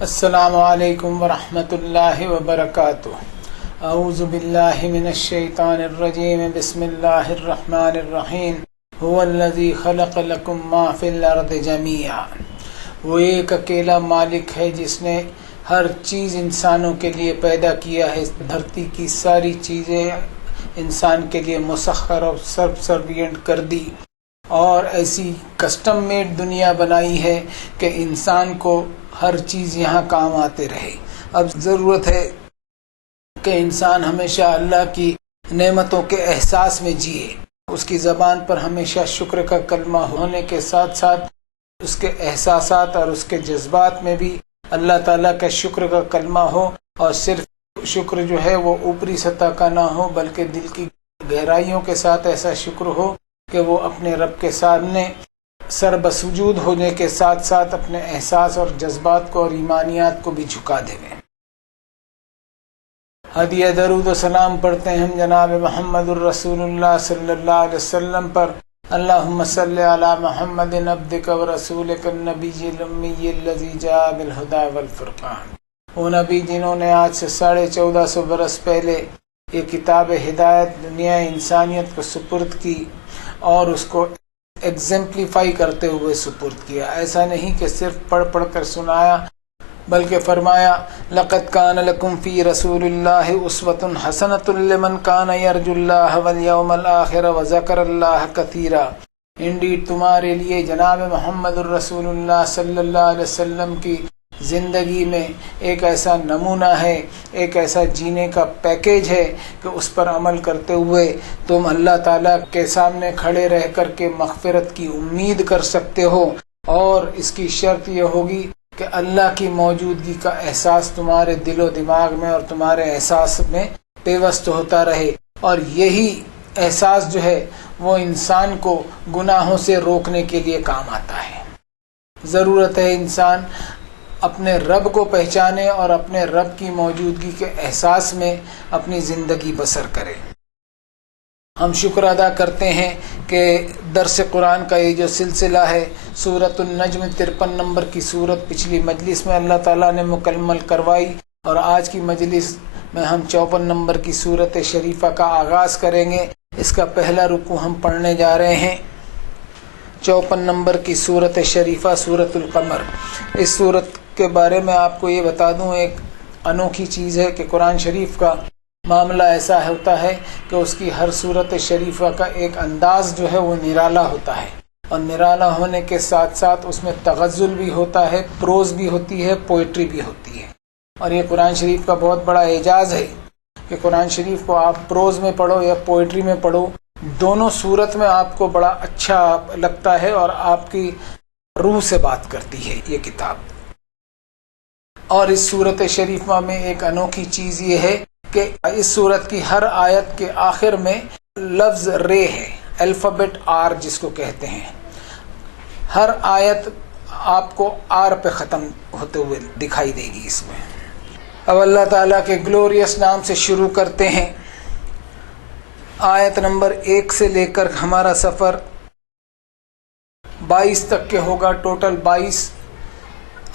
السلام علیکم ورحمۃ اللہ وبرکاتہ۔ اعوذ باللہ من الشیطان الرجیم، بسم اللہ الرحمن الرحیم۔ هو الذی خلق لکم ما فی الارض جمیعا۔ وہ ایک اکیلا مالک ہے جس نے ہر چیز انسانوں کے لیے پیدا کیا ہے۔ دھرتی کی ساری چیزیں انسان کے لیے مسخر اور سروینٹ کر دی، اور ایسی کسٹم میڈ دنیا بنائی ہے کہ انسان کو ہر چیز یہاں کام آتے رہے۔ اب ضرورت ہے کہ انسان ہمیشہ اللہ کی نعمتوں کے احساس میں جیے، اس کی زبان پر ہمیشہ شکر کا کلمہ ہونے کے ساتھ ساتھ اس کے احساسات اور اس کے جذبات میں بھی اللہ تعالیٰ کا شکر کا کلمہ ہو، اور صرف شکر جو ہے وہ اوپری سطح کا نہ ہو بلکہ دل کی گہرائیوں کے ساتھ ایسا شکر ہو کہ وہ اپنے رب کے سامنے سر بسجود ہونے کے ساتھ ساتھ اپنے احساس اور جذبات کو اور ایمانیات کو بھی جھکا دے۔ ہدیہ درود و سلام پڑھتے ہیں ہم جناب محمد الرسول اللہ صلی اللہ علیہ وسلم پر۔ اللہم صلی علی محمد عبدک و رسولک النبی الامی الذی جاء بالہدی والفرقان۔ وہ نبی جنہوں نے آج سے 1450 برس پہلے یہ کتاب ہدایت دنیا انسانیت کو سپرد کی، اور اس کو ایگزمپلیفائی کرتے ہوئے سپرد کیا۔ ایسا نہیں کہ صرف پڑھ پڑھ کر سنایا، بلکہ فرمایا لقد کان لکم فی رسول اللہ اسوۃ حسنۃ لمن کان یرجو اللہ والیوم الآخر وذکر اللہ کثیرا۔ انڈیڈ تمہارے لیے جناب محمد الرسول اللہ صلی اللہ علیہ وسلم کی زندگی میں ایک ایسا نمونہ ہے، ایک ایسا جینے کا پیکیج ہے کہ اس پر عمل کرتے ہوئے تم اللہ تعالیٰ کے سامنے کھڑے رہ کر کے مغفرت کی امید کر سکتے ہو، اور اس کی شرط یہ ہوگی کہ اللہ کی موجودگی کا احساس تمہارے دل و دماغ میں اور تمہارے احساس میں پیوست ہوتا رہے، اور یہی احساس جو ہے وہ انسان کو گناہوں سے روکنے کے لیے کام آتا ہے۔ ضرورت ہے انسان اپنے رب کو پہچانے اور اپنے رب کی موجودگی کے احساس میں اپنی زندگی بسر کرے۔ ہم شکر ادا کرتے ہیں کہ درس قرآن کا یہ جو سلسلہ ہے، سورۃ النجم 53 نمبر کی سورت پچھلی مجلس میں اللہ تعالیٰ نے مکمل کروائی، اور آج کی مجلس میں ہم 54 نمبر کی سورت شریفہ کا آغاز کریں گے۔ اس کا پہلا رکوع ہم پڑھنے جا رہے ہیں 54 نمبر کی سورت شریفہ، سورۃ القمر۔ اس سورت کے بارے میں آپ کو یہ بتا دوں، ایک انوکھی چیز ہے کہ قرآن شریف کا معاملہ ایسا ہوتا ہے کہ اس کی ہر سورت شریفہ کا ایک انداز جو ہے وہ نرالا ہوتا ہے، اور نرالا ہونے کے ساتھ ساتھ اس میں تغزل بھی ہوتا ہے، پروز بھی ہوتی ہے، پوئٹری بھی ہوتی ہے۔ اور یہ قرآن شریف کا بہت بڑا اعجاز ہے کہ قرآن شریف کو آپ پروز میں پڑھو یا پوئٹری میں پڑھو، دونوں صورت میں آپ کو بڑا اچھا لگتا ہے اور آپ کی روح سے بات کرتی ہے یہ کتاب۔ اور اس صورت شریفہ میں ایک انوکھی چیز یہ ہے کہ اس صورت کی ہر آیت کے آخر میں لفظ رے ہے، الفابیٹ آر جس کو کہتے ہیں۔ ہر آیت آپ کو آر پہ ختم ہوتے ہوئے دکھائی دے گی اس میں۔ اب اللہ تعالیٰ کے گلوریس نام سے شروع کرتے ہیں۔ آیت نمبر 1 سے لے کر ہمارا سفر 22 تک کے ہوگا۔ ٹوٹل 22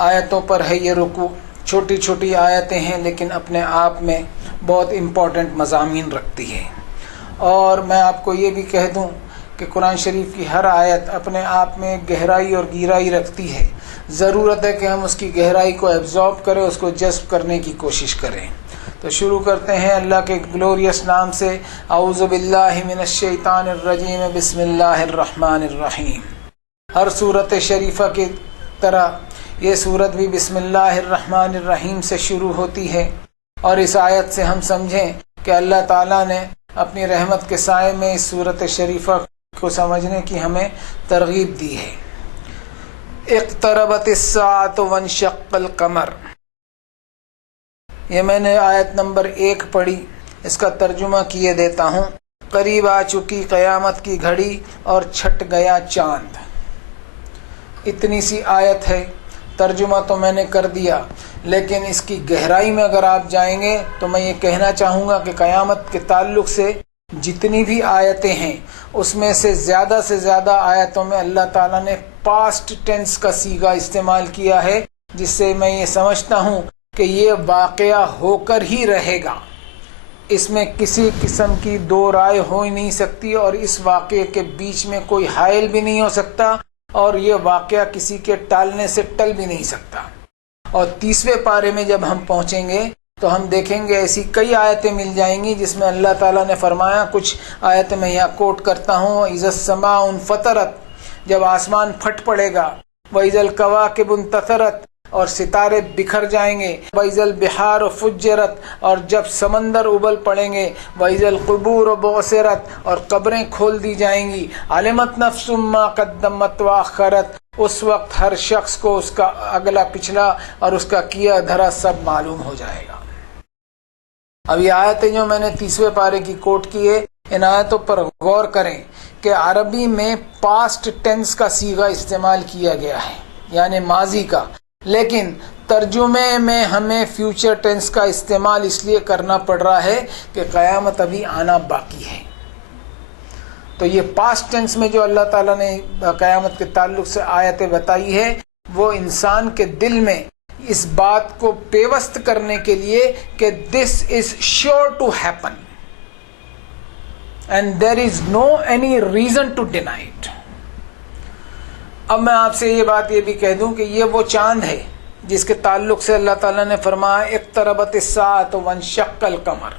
آیتوں پر ہے یہ رکوع۔ چھوٹی چھوٹی آیتیں ہیں لیکن اپنے آپ میں بہت امپورٹنٹ مضامین رکھتی ہے۔ اور میں آپ کو یہ بھی کہہ دوں کہ قرآن شریف کی ہر آیت اپنے آپ میں گہرائی اور گیرائی رکھتی ہے۔ ضرورت ہے کہ ہم اس کی گہرائی کو ایبزارب کریں، اس کو جذب کرنے کی کوشش کریں۔ تو شروع کرتے ہیں اللہ کے گلوریس نام سے۔ اعوذ باللہ من الشیطان الرجیم، بسم اللہ الرحمن الرحیم۔ ہر سورت شریفہ کی طرح یہ سورت بھی بسم اللہ الرحمن الرحیم سے شروع ہوتی ہے، اور اس آیت سے ہم سمجھیں کہ اللہ تعالیٰ نے اپنی رحمت کے سائے میں اس سورت شریفہ کو سمجھنے کی ہمیں ترغیب دی ہے۔ اقتربت الساعۃ وانشق القمر، یہ میں نے آیت نمبر 1 پڑھی، اس کا ترجمہ کیے دیتا ہوں۔ قریب آ چکی قیامت کی گھڑی اور چھٹ گیا چاند۔ اتنی سی آیت ہے، ترجمہ تو میں نے کر دیا، لیکن اس کی گہرائی میں اگر آپ جائیں گے تو میں یہ کہنا چاہوں گا کہ قیامت کے تعلق سے جتنی بھی آیتیں ہیں اس میں سے زیادہ آیتوں میں اللہ تعالیٰ نے پاسٹ ٹینس کا صیغہ استعمال کیا ہے، جس سے میں یہ سمجھتا ہوں کہ یہ واقعہ ہو کر ہی رہے گا، اس میں کسی قسم کی دو رائے ہو ہی نہیں سکتی، اور اس واقعے کے بیچ میں کوئی حائل بھی نہیں ہو سکتا، اور یہ واقعہ کسی کے ٹالنے سے ٹل بھی نہیں سکتا۔ اور 30ویں پارے میں جب ہم پہنچیں گے تو ہم دیکھیں گے ایسی کئی آیتیں مل جائیں گی جس میں اللہ تعالیٰ نے فرمایا، کچھ آیتیں میں یہاں کوٹ کرتا ہوں، اذا السماء انفطرت، جب آسمان پھٹ پڑے گا، واذا الکواکب انتثرت، اور ستارے بکھر جائیں گے، واذا البحار فجرت، اور جب سمندر ابل پڑیں گے، واذا القبور بعثرت، اور قبریں کھول دی جائیں گی، علمت نفس ما قدمت واخرت، اس وقت ہر شخص کو اس کا اگلا پچھلا اور اس کا کیا دھرا سب معلوم ہو جائے گا۔ اب یہ آیتیں جو میں نے 30ویں پارے کی کوٹ کی ہے، ان آیتوں پر غور کریں کہ عربی میں پاسٹ ٹینس کا صیغہ استعمال کیا گیا ہے، یعنی ماضی کا، لیکن ترجمے میں ہمیں فیوچر ٹینس کا استعمال اس لیے کرنا پڑ رہا ہے کہ قیامت ابھی آنا باقی ہے۔ تو یہ پاسٹ ٹینس میں جو اللہ تعالیٰ نے قیامت کے تعلق سے آیتیں بتائی ہے، وہ انسان کے دل میں اس بات کو پیوست کرنے کے لیے کہ this is sure to happen and there is no any reason to deny it. اب میں آپ سے یہ بات یہ بھی کہہ دوں کہ یہ وہ چاند ہے جس کے تعلق سے اللہ تعالیٰ نے فرمایا اقتربت الساعۃ وانشق القمر،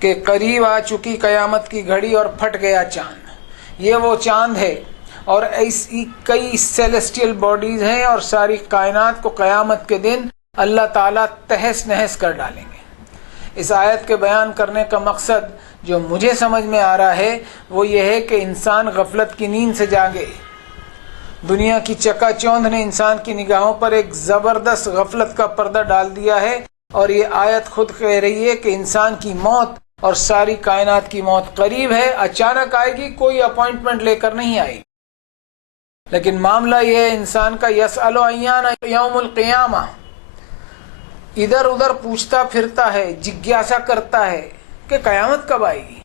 کہ قریب آ چکی قیامت کی گھڑی اور پھٹ گیا چاند۔ یہ وہ چاند ہے، اور ایسی کئی سیلیسٹیل باڈیز ہیں، اور ساری کائنات کو قیامت کے دن اللہ تعالیٰ تہس نہس کر ڈالیں گے۔ اس آیت کے بیان کرنے کا مقصد جو مجھے سمجھ میں آ رہا ہے وہ یہ ہے کہ انسان غفلت کی نیند سے جاگے۔ دنیا کی چکا چوندھ نے انسان کی نگاہوں پر ایک زبردست غفلت کا پردہ ڈال دیا ہے، اور یہ آیت خود کہہ رہی ہے کہ انسان کی موت اور ساری کائنات کی موت قریب ہے، اچانک آئے گی، کوئی اپوائنٹمنٹ لے کر نہیں آئی۔ لیکن معاملہ یہ ہے انسان کا، یسأل ایان یوم القیامہ، ادھر ادھر پوچھتا پھرتا ہے، جگیاسا کرتا ہے کہ قیامت کب آئے گی۔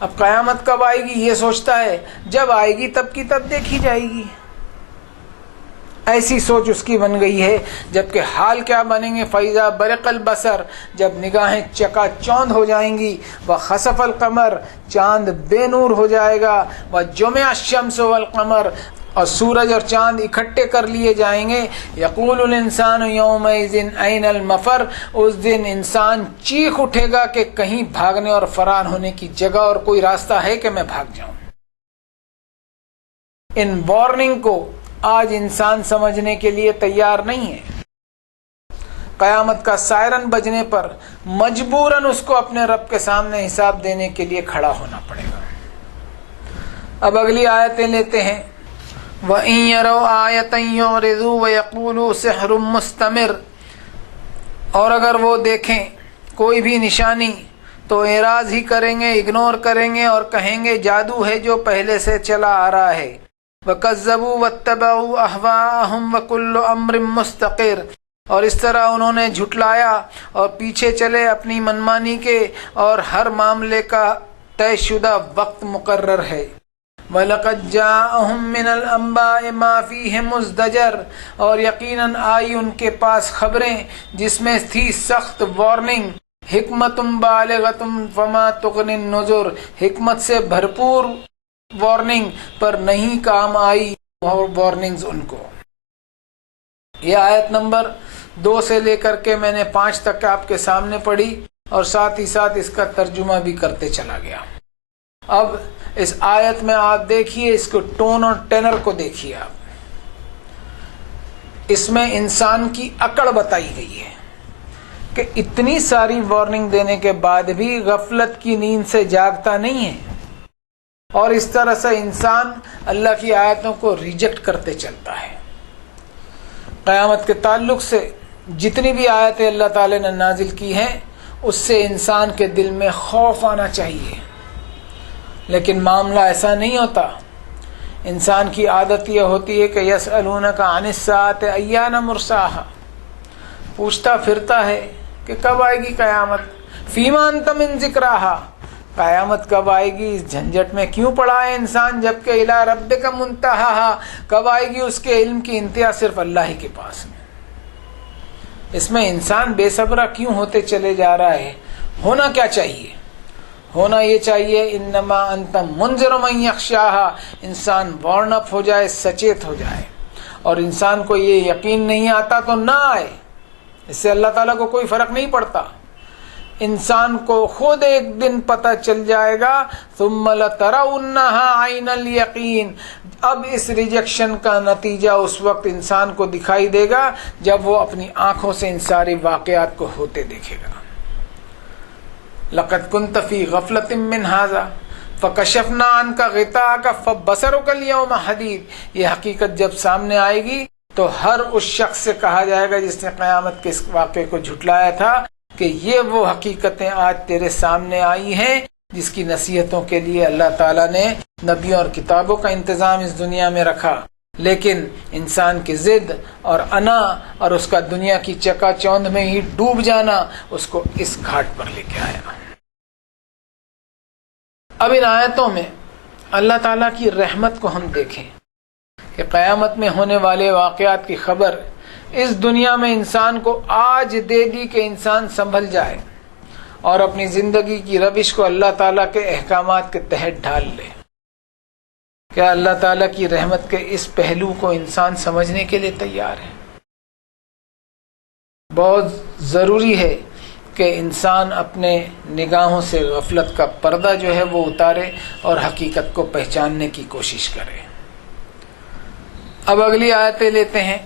اب قیامت کب آئے گی یہ سوچتا ہے، جب آئے گی تب کی تب دیکھی جائے گی، ایسی سوچ اس کی بن گئی ہے۔ جبکہ حال کیا بنیں گے، فَإِذَا بَرِقَ الْبَصَرُ، جب نگاہیں چکا چوند ہو جائیں گی، وَخَسَفَ الْقَمَرُ، چاند بے نور ہو جائے گا، وَجُمِعَ الشَّمْسُ وَالْقَمَرُ، اور سورج اور چاند اکٹھے کر لیے جائیں گے، یقول الانسان یومئذ این المفر، اس دن انسان چیخ اٹھے گا کہ کہیں بھاگنے اور فرار ہونے کی جگہ اور کوئی راستہ ہے کہ میں بھاگ جاؤں۔ ان وارننگ کو آج انسان سمجھنے کے لیے تیار نہیں ہے۔ قیامت کا سائرن بجنے پر مجبوراً اس کو اپنے رب کے سامنے حساب دینے کے لیے کھڑا ہونا پڑے گا۔ اب اگلی آیتیں لیتے ہیں۔ وَإِن يَرَوْا آیَةً يُعْرِضُوا وَيَقُولُوا سِحْرٌ مُسْتَمِرٌ، اور اگر وہ دیکھیں کوئی بھی نشانی تو اعراض ہی کریں گے، اگنور کریں گے اور کہیں گے جادو ہے جو پہلے سے چلا آ رہا ہے۔ وَكَذَّبُوا وَاتَّبَعُوا أَهْوَاءَهُمْ وَكُلُّ أَمْرٍ مُسْتَقِرٌ، اور اس طرح انہوں نے جھٹلایا اور پیچھے چلے اپنی منمانی کے، اور ہر معاملے کا طے شدہ وقت مقرر ہے۔ وَلَقَدْ جَاءَهُم مِّنَ الْأَنبَاءِ مَا فِيهِ مُزْدَجَرٌ، اور یقیناً آئی ان کے پاس خبریں جس میں تھی سخت وارننگ۔ حکمت بالغۃ فما تغنی النذر، حکمت سے بھرپور وارننگ پر نہیں کام آئی اور وارننگز ان کو۔ یہ آیت نمبر 2 سے لے کر کے میں نے 5 تک آپ کے سامنے پڑھی، اور ساتھ ہی ساتھ اس کا ترجمہ بھی کرتے چلا گیا۔ اب اس آیت میں آپ دیکھیے، اس کو ٹون اور ٹینر کو دیکھیے آپ، اس میں انسان کی عقل بتائی گئی ہے کہ اتنی ساری وارننگ دینے کے بعد بھی غفلت کی نیند سے جاگتا نہیں ہے، اور اس طرح سے انسان اللہ کی آیتوں کو ریجیکٹ کرتے چلتا ہے۔ قیامت کے تعلق سے جتنی بھی آیتیں اللہ تعالی نے نازل کی ہیں، اس سے انسان کے دل میں خوف آنا چاہیے، لیکن معاملہ ایسا نہیں ہوتا۔ انسان کی عادت یہ ہوتی ہے کہ یسألونک عن الساعۃ ایان مرساہا، پوچھتا پھرتا ہے کہ کب آئے گی قیامت، فیما انت من ذکراہا، قیامت کب آئے گی، اس جھنجٹ میں کیوں پڑا ہے انسان، جبکہ الی ربک منتہا، کب آئے گی اس کے علم کی انتہا صرف اللہ ہی کے پاس میں۔ اس میں انسان بے صبرا کیوں ہوتے چلے جا رہا ہے؟ ہونا کیا چاہیے؟ ہونا یہ چاہیے انما انت منذر من یخشاہا، انسان وارن اپ ہو جائے، سچیت ہو جائے، اور انسان کو یہ یقین نہیں آتا تو نہ آئے، اس سے اللہ تعالیٰ کو کوئی فرق نہیں پڑتا۔ انسان کو خود ایک دن پتہ چل جائے گا، ثم لترونها عین الیقین، اب اس ریجیکشن کا نتیجہ اس وقت انسان کو دکھائی دے گا جب وہ اپنی آنکھوں سے ان سارے واقعات کو ہوتے دیکھے گا۔ لقد كنت في غفلة من هذا فكشفنا عنك غطاءك فبصرك اليوم حديد، یہ حقیقت جب سامنے آئے گی تو ہر اس شخص سے کہا جائے گا جس نے قیامت کے اس واقعے کو جھٹلایا تھا کہ یہ وہ حقیقتیں آج تیرے سامنے آئی ہیں جس کی نصیحتوں کے لیے اللہ تعالیٰ نے نبیوں اور کتابوں کا انتظام اس دنیا میں رکھا، لیکن انسان کی ضد اور انا اور اس کا دنیا کی چکا چوند میں ہی ڈوب جانا اس کو اس گھاٹ پر لے کے آیا۔ اب ان آیتوں میں اللہ تعالیٰ کی رحمت کو ہم دیکھیں کہ قیامت میں ہونے والے واقعات کی خبر اس دنیا میں انسان کو آج دے دی کہ انسان سنبھل جائے اور اپنی زندگی کی روش کو اللہ تعالیٰ کے احکامات کے تحت ڈھال لے۔ کیا اللہ تعالیٰ کی رحمت کے اس پہلو کو انسان سمجھنے کے لیے تیار ہے؟ بہت ضروری ہے کہ انسان اپنے نگاہوں سے غفلت کا پردہ جو ہے وہ اتارے اور حقیقت کو پہچاننے کی کوشش کرے۔ اب اگلی آیتیں لیتے ہیں۔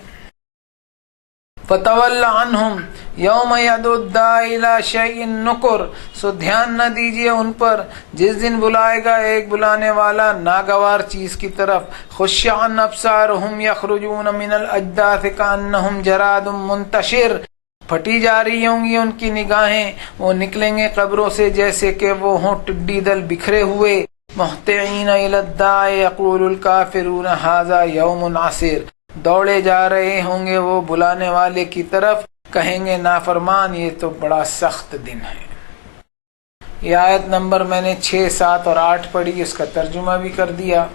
فَتَوَلَّ عَنْهُمْ يَوْمَ يَدْعُ الدَّاعِ إِلَىٰ شَيْءٍ نُكُرٍ، سو دھیان نہ دیجیے ان پر جس دن بلائے گا ایک بلانے والا ناگوار چیز کی طرف۔ خُشِّ عَنْ أَبْصَارُهُمْ يَخْرُجُونَ مِنَ الْأَجْدَاثِ كَأَنَّهُمْ جَرَادٌ مُنتَشِرٌ، پھٹی جا رہی ہوں گی ان کی نگاہیں، وہ نکلیں گے قبروں سے جیسے کہ وہ ہوں ٹڈی دل بکھرے ہوئے۔ مہطعین الی الداع یقول الکافرون ھذا یوم عسیر، دوڑے جا رہے ہوں گے وہ بلانے والے کی طرف، کہیں گے نافرمان یہ تو بڑا سخت دن ہے۔ یہ آیت نمبر میں نے 6، 7 اور 8 پڑھی، اس کا ترجمہ بھی کر دیا۔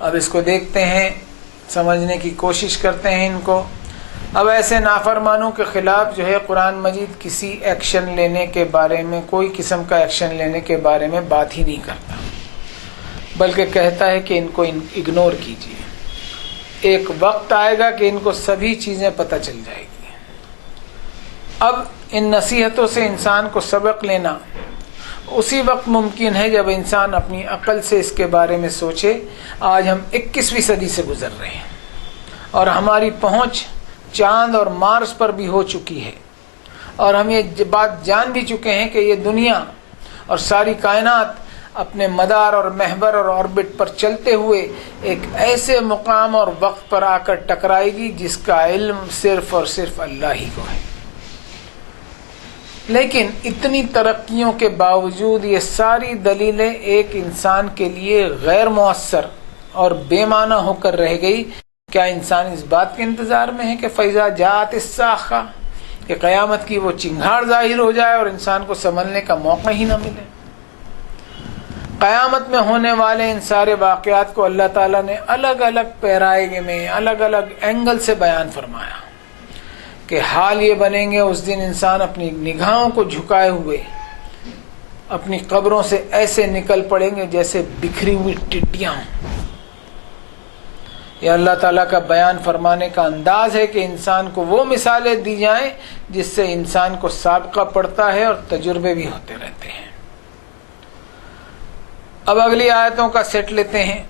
اب اس کو دیکھتے ہیں، سمجھنے کی کوشش کرتے ہیں ان کو۔ اب ایسے نافرمانوں کے خلاف جو ہے قرآن مجید کسی ایکشن لینے کے بارے میں، کوئی قسم کا ایکشن لینے کے بارے میں بات ہی نہیں کرتا، بلکہ کہتا ہے کہ ان کو اگنور کیجیے، ایک وقت آئے گا کہ ان کو سبھی چیزیں پتہ چل جائے گی۔ اب ان نصیحتوں سے انسان کو سبق لینا اسی وقت ممکن ہے جب انسان اپنی عقل سے اس کے بارے میں سوچے۔ آج ہم 21ویں صدی سے گزر رہے ہیں اور ہماری پہنچ چاند اور مارس پر بھی ہو چکی ہے، اور ہم یہ بات جان بھی چکے ہیں کہ یہ دنیا اور ساری کائنات اپنے مدار اور محور اور آربٹ پر چلتے ہوئے ایک ایسے مقام اور وقت پر آ کر ٹکرائے گی جس کا علم صرف اور صرف اللہ ہی کو ہے۔ لیکن اتنی ترقیوں کے باوجود یہ ساری دلیلیں ایک انسان کے لیے غیر مؤثر اور بے معنی ہو کر رہ گئی۔ کیا انسان اس بات کے انتظار میں ہے کہ فَإِذَا جَاءَتِ السَّاخَّةُ، کہ قیامت کی وہ چنگھاڑ ظاہر ہو جائے اور انسان کو سنبھلنے کا موقع ہی نہ ملے؟ قیامت میں ہونے والے ان سارے واقعات کو اللہ تعالیٰ نے الگ الگ پیرائے میں الگ الگ اینگل سے بیان فرمایا کہ حال یہ بنیں گے اس دن انسان اپنی نگاہوں کو جھکائے ہوئے اپنی قبروں سے ایسے نکل پڑیں گے جیسے بکھری ہوئی ٹڈیاں ہوں۔ یہ اللہ تعالیٰ کا بیان فرمانے کا انداز ہے کہ انسان کو وہ مثالیں دی جائیں جس سے انسان کو سابقہ پڑتا ہے اور تجربے بھی ہوتے رہتے ہیں۔ اب اگلی آیتوں کا سیٹ لیتے ہیں۔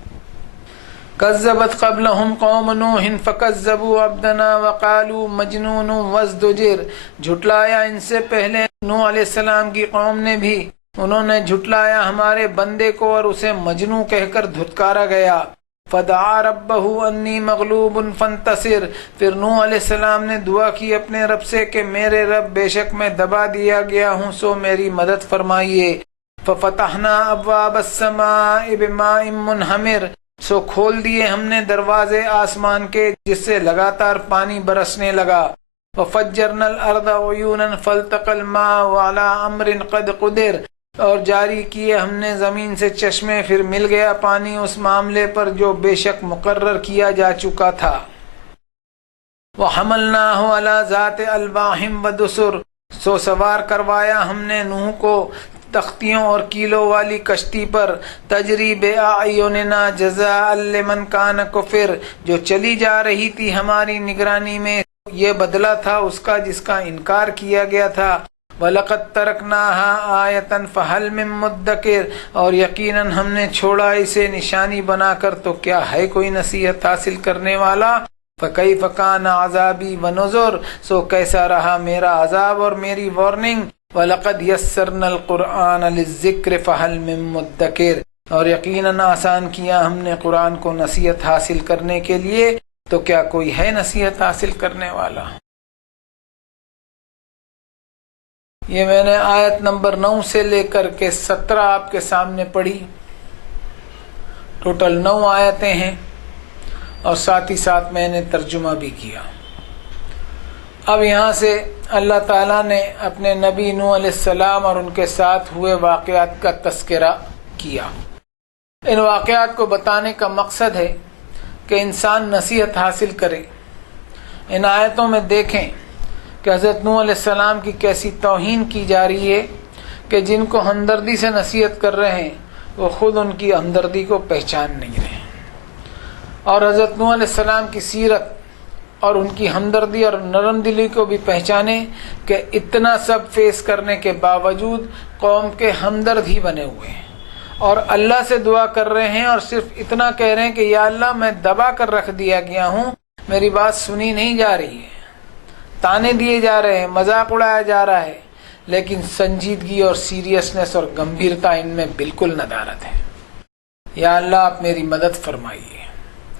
کذبت قبلہم قوم نوح فکذبوا عبدنا وقالوا مجنون وازدجر، جھٹلایا ان سے پہلے نوح علیہ السلام کی قوم نے بھی، انہوں نے جھٹلایا ہمارے بندے کو اور اسے مجنون کہہ کر دھتکارا گیا۔ فدعا ربہ انی مغلوب فانتصر، پھر نوح علیہ السلام نے دعا کی اپنے رب سے کہ میرے رب بے شک میں دبا دیا گیا ہوں، سو میری مدد فرمائیے۔ ففتحنا ابواب السماء بماء منہمر، سو کھول دیے ہم نے دروازے آسمان کے جس سے لگاتار پانی برسنے لگا۔ وفجرنا الارض عیونا فالتقى الماء على امر قد قدر، اور جاری کیے ہم نے زمین سے چشمے، پھر مل گیا پانی اس معاملے پر جو بے شک مقرر کیا جا چکا تھا۔ وَحَمَلْنَاهُ عَلَى ذَاتِ أَلْوَاحٍ وَدُسُرٍ، سو سوار کروایا ہم نے نوح کو تختیوں اور کیلوں والی کشتی پر، تجری بِأَعْيُنِنَا جَزَاءً لِمَنْ كَانَ كُفِرَ، جو چلی جا رہی تھی ہماری نگرانی میں، یہ بدلہ تھا اس کا جس کا انکار کیا گیا تھا۔ وَلَقَدْ تَرَكْنَاهَا آیَةً فَهَلْ مِن مُدَّکِرٍ، اور یقیناً ہم نے چھوڑا اسے نشانی بنا کر، تو کیا ہے کوئی نصیحت حاصل کرنے والا۔ فَكَيْفَ كَانَ عَذَابِي وَنُذُرِ، سو کیسا رہا میرا عذاب اور میری وارننگ۔ وَلَقَدْ يَسَّرْنَا الْقُرْآنَ لِلذِّكْرِ فَهَلْ مِن مُدَّکِرٍ، اور یقیناً آسان کیا ہم نے قرآن کو نصیحت حاصل کرنے کے لیے، تو کیا کوئی ہے نصیحت حاصل کرنے والا۔ یہ میں نے آیت نمبر 9 سے لے کر کے 17 آپ کے سامنے پڑھی، ٹوٹل 9 آیتیں ہیں، اور ساتھ ہی ساتھ میں نے ترجمہ بھی کیا۔ اب یہاں سے اللہ تعالیٰ نے اپنے نبی نوح علیہ السلام اور ان کے ساتھ ہوئے واقعات کا تذکرہ کیا۔ ان واقعات کو بتانے کا مقصد ہے کہ انسان نصیحت حاصل کرے۔ ان آیتوں میں دیکھیں کہ حضرت نوح علیہ السلام کی کیسی توہین کی جا رہی ہے، کہ جن کو ہمدردی سے نصیحت کر رہے ہیں وہ خود ان کی ہمدردی کو پہچان نہیں رہے، اور حضرت نوح علیہ السلام کی سیرت اور ان کی ہمدردی اور نرم دلی کو بھی پہچانیں کہ اتنا سب فیس کرنے کے باوجود قوم کے ہمدرد ہی بنے ہوئے ہیں، اور اللہ سے دعا کر رہے ہیں، اور صرف اتنا کہہ رہے ہیں کہ یا اللہ میں دبا کر رکھ دیا گیا ہوں، میری بات سنی نہیں جا رہی ہے، تانے دیے جا رہے ہیں، مذاق اڑایا جا رہا ہے، لیکن سنجیدگی اور سیریسنس اور گمبھیرتا ان میں بالکل ندارت ہے۔ یا اللہ آپ میری مدد فرمائیے،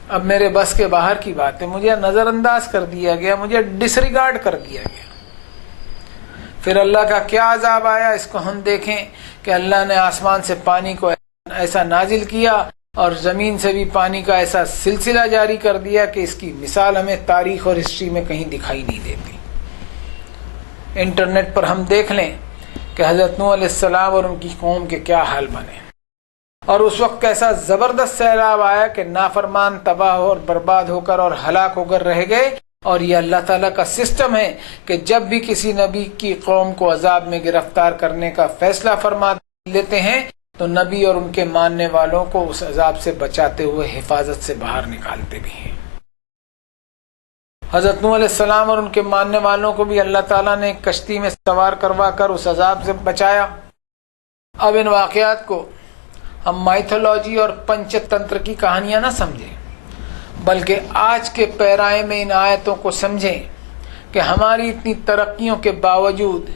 اب میرے بس کے باہر کی بات ہے، مجھے نظر انداز کر دیا گیا، مجھے ڈس ریگارڈ کر دیا گیا۔ پھر اللہ کا کیا عذاب آیا اس کو ہم دیکھیں کہ اللہ نے آسمان سے پانی کو ایسا نازل کیا اور زمین سے بھی پانی کا ایسا سلسلہ جاری کر دیا کہ اس کی مثال ہمیں تاریخ اور ہسٹری میں کہیں دکھائی نہیں دیتی۔ انٹرنیٹ پر ہم دیکھ لیں کہ حضرت نوح علیہ السلام اور ان کی قوم کے کیا حال بنے، اور اس وقت کیسا زبردست سیلاب آیا کہ نافرمان تباہ اور برباد ہو کر اور ہلاک ہو کر رہ گئے۔ اور یہ اللہ تعالیٰ کا سسٹم ہے کہ جب بھی کسی نبی کی قوم کو عذاب میں گرفتار کرنے کا فیصلہ فرما لیتے ہیں تو نبی اور ان کے ماننے والوں کو اس عذاب سے بچاتے ہوئے حفاظت سے باہر نکالتے بھی ہیں۔ حضرت نوح علیہ السلام اور ان کے ماننے والوں کو بھی اللہ تعالیٰ نے کشتی میں سوار کروا کر اس عذاب سے بچایا۔ اب ان واقعات کو ہم مائتھولوجی اور پنچ تنتر کی کہانیاں نہ سمجھیں، بلکہ آج کے پیرائے میں ان آیتوں کو سمجھیں کہ ہماری اتنی ترقیوں کے باوجود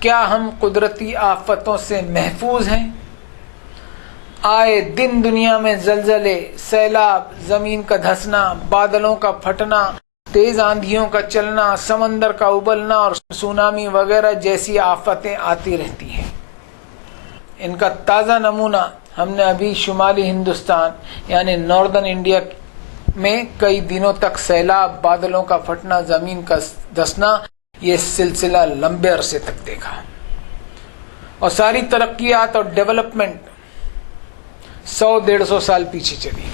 کیا ہم قدرتی آفتوں سے محفوظ ہیں؟ آئے دن دنیا میں زلزلے، سیلاب، زمین کا دھسنا، بادلوں کا پھٹنا، تیز آندھیوں کا چلنا، سمندر کا ابلنا اور سونامی وغیرہ جیسی آفتیں آتی رہتی ہیں۔ ان کا تازہ نمونہ ہم نے ابھی شمالی ہندوستان یعنی ناردرن انڈیا میں کئی دنوں تک سیلاب، بادلوں کا پھٹنا، زمین کا دھسنا، یہ سلسلہ لمبے عرصے تک دیکھا، اور ساری ترقیات اور ڈیولپمنٹ 100-150 سال پیچھے چلی۔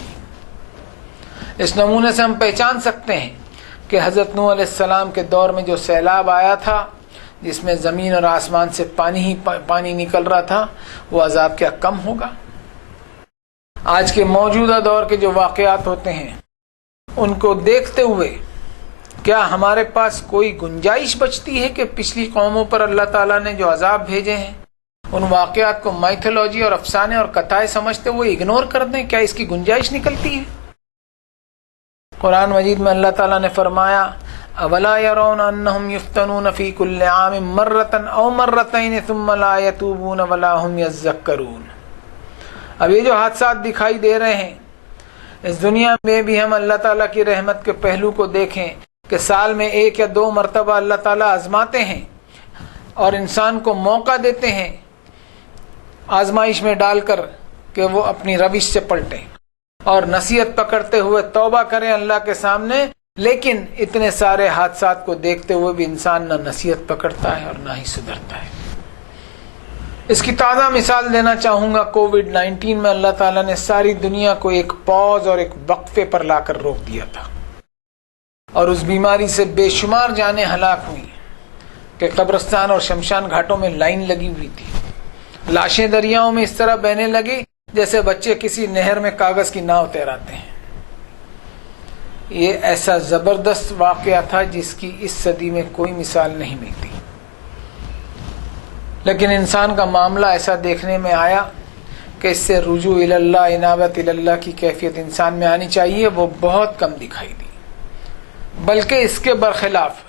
اس نمونے سے ہم پہچان سکتے ہیں کہ حضرت نوح علیہ السلام کے دور میں جو سیلاب آیا تھا، جس میں زمین اور آسمان سے پانی ہی پانی نکل رہا تھا، وہ عذاب کیا کم ہوگا؟ آج کے موجودہ دور کے جو واقعات ہوتے ہیں ان کو دیکھتے ہوئے کیا ہمارے پاس کوئی گنجائش بچتی ہے کہ پچھلی قوموں پر اللہ تعالیٰ نے جو عذاب بھیجے ہیں ان واقعات کو مائتھولوجی اور افسانے اور کتھائیں سمجھتے ہوئے اگنور کر دیں؟ کیا اس کی گنجائش نکلتی ہے؟ قرآن مجید میں اللہ تعالیٰ نے فرمایا اولا يرون انهم يفتنون في كل عام مرة او مرتين ثم لا يتوبون ولا هم يذكرون۔ اب یہ جو حادثات دکھائی دے رہے ہیں اس دنیا میں بھی ہم اللہ تعالیٰ کی رحمت کے پہلو کو دیکھیں کہ سال میں 1 یا 2 مرتبہ اللہ تعالیٰ آزماتے ہیں اور انسان کو موقع دیتے ہیں آزمائش میں ڈال کر کہ وہ اپنی روش سے پلٹیں اور نصیحت پکڑتے ہوئے توبہ کریں اللہ کے سامنے، لیکن اتنے سارے حادثات کو دیکھتے ہوئے بھی انسان نہ نصیحت پکڑتا ہے اور نہ ہی سدھرتا ہے۔ اس کی تازہ مثال دینا چاہوں گا، کووڈ-19 میں اللہ تعالیٰ نے ساری دنیا کو ایک پاز اور ایک وقفے پر لا کر روک دیا تھا، اور اس بیماری سے بے شمار جانیں ہلاک ہوئی کہ قبرستان اور شمشان گھاٹوں میں لائن لگی ہوئی تھی، لاشیں دریاؤں میں اس طرح بہنے لگی جیسے بچے کسی نہر میں کاغذ کی ناؤ تیراتے ہیں۔ یہ ایسا زبردست واقعہ تھا جس کی اس صدی میں کوئی مثال نہیں ملتی، لیکن انسان کا معاملہ ایسا دیکھنے میں آیا کہ اس سے رجوع اللہ، انابت اللہ کی کیفیت انسان میں آنی چاہیے، وہ بہت کم دکھائی دی۔ بلکہ اس کے برخلاف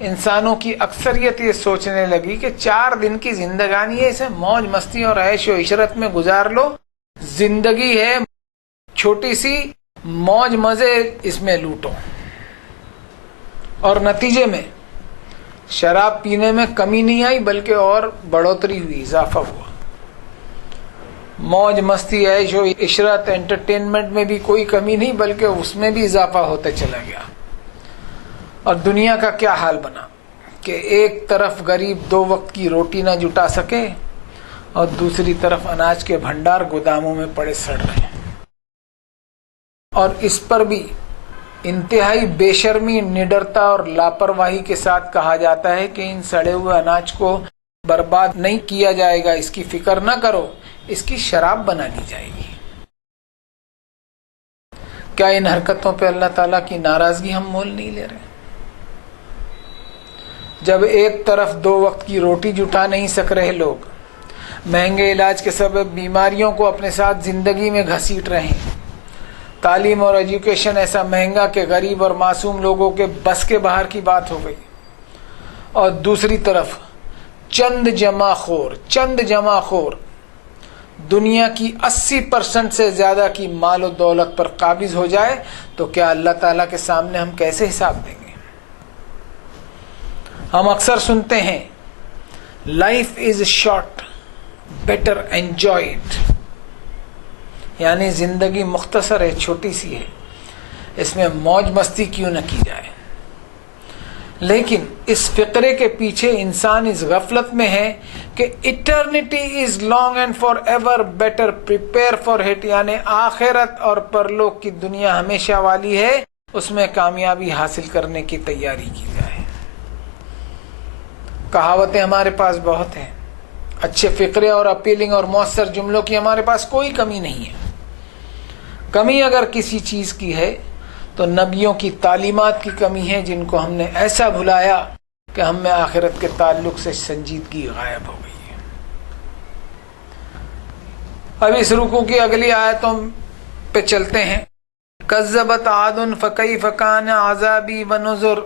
انسانوں کی اکثریت یہ سوچنے لگی کہ 4 دن کی زندگانی ہے، اسے موج مستی اور عیش و عشرت میں گزار لو، زندگی ہے چھوٹی سی، موج مزے اس میں لوٹو۔ اور نتیجے میں شراب پینے میں کمی نہیں آئی بلکہ اور بڑھوتری ہوئی، اضافہ ہوا۔ موج مستی، عیش و عشرت، انٹرٹینمنٹ میں بھی کوئی کمی نہیں بلکہ اس میں بھی اضافہ ہوتا چلا گیا۔ اور دنیا کا کیا حال بنا کہ ایک طرف غریب 2 وقت کی روٹی نہ جٹا سکے اور دوسری طرف اناج کے بھنڈار گوداموں میں پڑے سڑ رہے ہیں، اور اس پر بھی انتہائی بے شرمی، نڈرتا اور لاپرواہی کے ساتھ کہا جاتا ہے کہ ان سڑے ہوئے اناج کو برباد نہیں کیا جائے گا، اس کی فکر نہ کرو، اس کی شراب بنا لی جائے گی۔ کیا ان حرکتوں پہ اللہ تعالیٰ کی ناراضگی ہم مول نہیں لے رہے؟ جب ایک طرف 2 وقت کی روٹی جٹا نہیں سک رہے لوگ، مہنگے علاج کے سبب بیماریوں کو اپنے ساتھ زندگی میں گھسیٹ رہے ہیں، تعلیم اور ایجوکیشن ایسا مہنگا کہ غریب اور معصوم لوگوں کے بس کے باہر کی بات ہو گئی، اور دوسری طرف چند جمع خور دنیا کی 80% سے زیادہ کی مال و دولت پر قابض ہو جائے تو کیا اللہ تعالیٰ کے سامنے ہم کیسے حساب دیں گے؟ ہم اکثر سنتے ہیں life is short, better enjoy it, یعنی زندگی مختصر ہے، چھوٹی سی ہے، اس میں موج مستی کیوں نہ کی جائے۔ لیکن اس فقرے کے پیچھے انسان اس غفلت میں ہے کہ eternity is long and forever, better prepare for it، یعنی آخرت اور پرلوک کی دنیا ہمیشہ والی ہے، اس میں کامیابی حاصل کرنے کی تیاری کی جائے۔ کہاوتیں ہمارے پاس بہت ہیں، اچھے فقرے اور اپیلنگ اور مؤثر جملوں کی ہمارے پاس کوئی کمی نہیں ہے۔ کمی اگر کسی چیز کی ہے تو نبیوں کی تعلیمات کی کمی ہے، جن کو ہم نے ایسا بھلایا کہ ہم میں آخرت کے تعلق سے سنجیدگی غائب ہو گئی ہے۔ اب اس رکوع کی اگلی آیتوں پہ چلتے ہیں۔ کذبت عاد فکیف کان عذابی ونذر،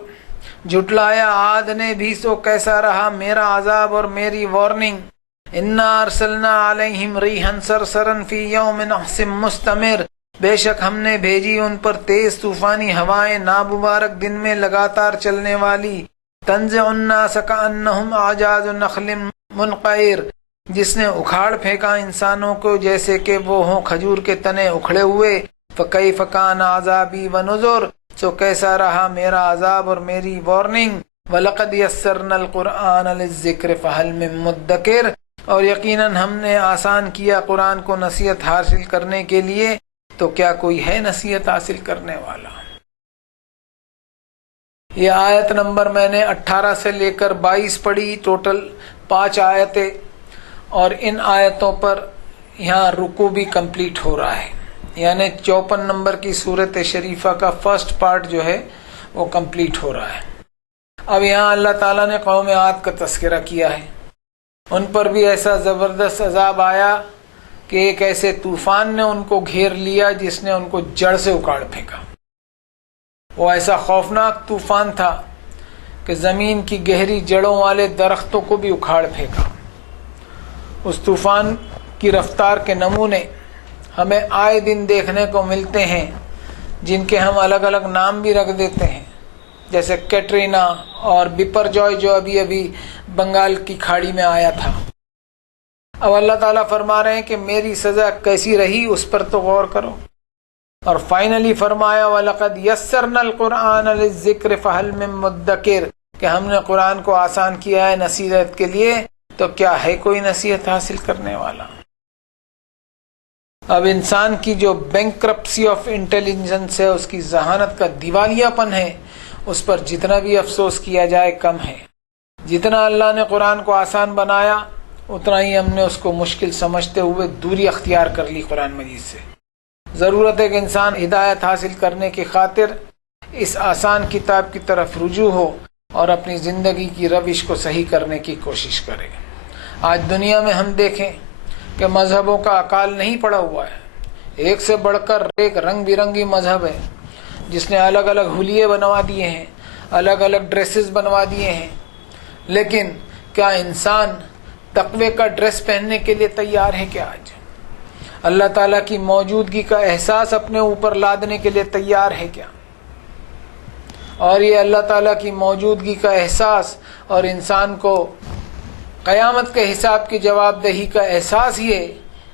جھٹلایا عاد نے بھی سو کیسا رہا میرا عذاب اور میری وارننگ۔ انا ارسلنا علیہم ریحا صرصرا فی یوم نحس مستمر، بے شک ہم نے بھیجی ان پر تیز طوفانی ہوائیں نامبارک دن میں لگاتار چلنے والی۔ تنزع الناس کأنہم اعجاز نخل منقعر، جس نے اکھاڑ پھینکا انسانوں کو جیسے کہ وہ ہوں کھجور کے تنے اکھڑے ہوئے۔ فکیف کان عذابی ونذر، سو کیسا رہا میرا عذاب اور میری وارننگ۔ وَلَقَدْ يَسَّرْنَا الْقُرْآنَ لِلذِّكْرِ فَهَلْ مِن مُدَّكِرٍ، اور یقیناً ہم نے آسان کیا قرآن کو نصیحت حاصل کرنے کے لیے، تو کیا کوئی ہے نصیحت حاصل کرنے والا؟ یہ آیت نمبر میں نے 18 سے لے کر 22 پڑھی، ٹوٹل 5 آیتیں، اور ان آیتوں پر یہاں رکوع بھی کمپلیٹ ہو رہا ہے، یعنی 54 نمبر کی سورت شریفہ کا فرسٹ پارٹ جو ہے وہ کمپلیٹ ہو رہا ہے۔ اب یہاں اللہ تعالیٰ نے قوم عاد کا تذکرہ کیا ہے، ان پر بھی ایسا زبردست عذاب آیا کہ ایک ایسے طوفان نے ان کو گھیر لیا جس نے ان کو جڑ سے اکاڑ پھینکا۔ وہ ایسا خوفناک طوفان تھا کہ زمین کی گہری جڑوں والے درختوں کو بھی اکھاڑ پھینکا۔ اس طوفان کی رفتار کے نمونے ہمیں آئے دن دیکھنے کو ملتے ہیں، جن کے ہم الگ الگ نام بھی رکھ دیتے ہیں، جیسے کیٹرینا اور بپر جوائے جو ابھی ابھی بنگال کی کھاڑی میں آیا تھا۔ اب اللہ تعالیٰ فرما رہے ہیں کہ میری سزا کیسی رہی اس پر تو غور کرو، اور فائنلی فرمایا وَلَقَدْ يَسَّرْنَا الْقُرْآنَ لِلذِّكْرِ فَهَلْ مِن مُدَّكِرٍ، کہ ہم نے قرآن کو آسان کیا ہے نصیحت کے لیے، تو کیا ہے کوئی نصیحت حاصل کرنے والا؟ اب انسان کی جو بینکرپسی آف انٹیلیجنس ہے، اس کی ذہانت کا دیوالیہ پن ہے، اس پر جتنا بھی افسوس کیا جائے کم ہے۔ جتنا اللہ نے قرآن کو آسان بنایا اتنا ہی ہم نے اس کو مشکل سمجھتے ہوئے دوری اختیار کر لی قرآن مجید سے۔ ضرورت ہے کہ انسان ہدایت حاصل کرنے کی خاطر اس آسان کتاب کی طرف رجوع ہو اور اپنی زندگی کی روش کو صحیح کرنے کی کوشش کرے۔ آج دنیا میں ہم دیکھیں کہ مذہبوں کا اکال نہیں پڑا ہوا ہے، ایک سے بڑھ کر ایک رنگ برنگی مذہب ہے، جس نے الگ الگ حلیے بنوا دیے ہیں، الگ الگ ڈریسز بنوا دیے ہیں، لیکن کیا انسان تقوی کا ڈریس پہننے کے لیے تیار ہے؟ کیا آج اللہ تعالیٰ کی موجودگی کا احساس اپنے اوپر لادنے کے لیے تیار ہے کیا؟ اور یہ اللہ تعالیٰ کی موجودگی کا احساس اور انسان کو قیامت کے حساب کی جواب دہی کا احساس ہی ہے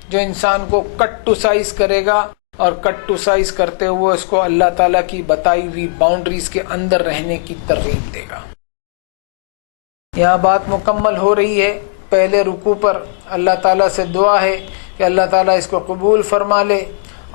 جو انسان کو کٹ ٹو سائز کرے گا، اور کٹ ٹو سائز کرتے ہوئے اس کو اللہ تعالیٰ کی بتائی ہوئی باؤنڈریز کے اندر رہنے کی ترغیب دے گا۔ یہاں بات مکمل ہو رہی ہے۔ پہلے رکوع پر اللہ تعالیٰ سے دعا ہے کہ اللہ تعالیٰ اس کو قبول فرما لے،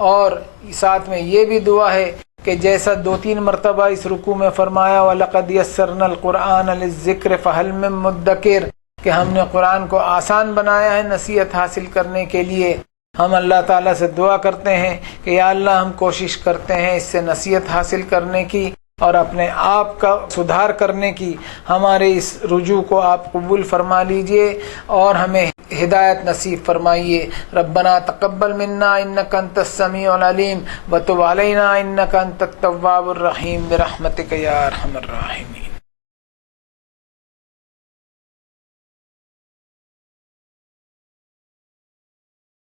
اور ساتھ میں یہ بھی دعا ہے کہ جیسا 2-3 مرتبہ اس رکوع میں فرمایا وَلَقَدْ يَسَّرْنَا الْقُرْآنَ لِلذِّكْرِ فَهَلْ مِن مُدَّكِرٍ، کہ ہم نے قرآن کو آسان بنایا ہے نصیحت حاصل کرنے کے لیے۔ ہم اللہ تعالیٰ سے دعا کرتے ہیں کہ یا اللہ ہم کوشش کرتے ہیں اس سے نصیحت حاصل کرنے کی اور اپنے آپ کا سدھار کرنے کی۔ ہمارے اس رجوع کو آپ قبول فرما لیجئے اور ہمیں ہدایت نصیب فرمائیے۔ ربنا تقبل منا انک انت السمیع العلیم وتب علینا انک انت التواب الرحیم برحمتک یا ارحم الراحمین۔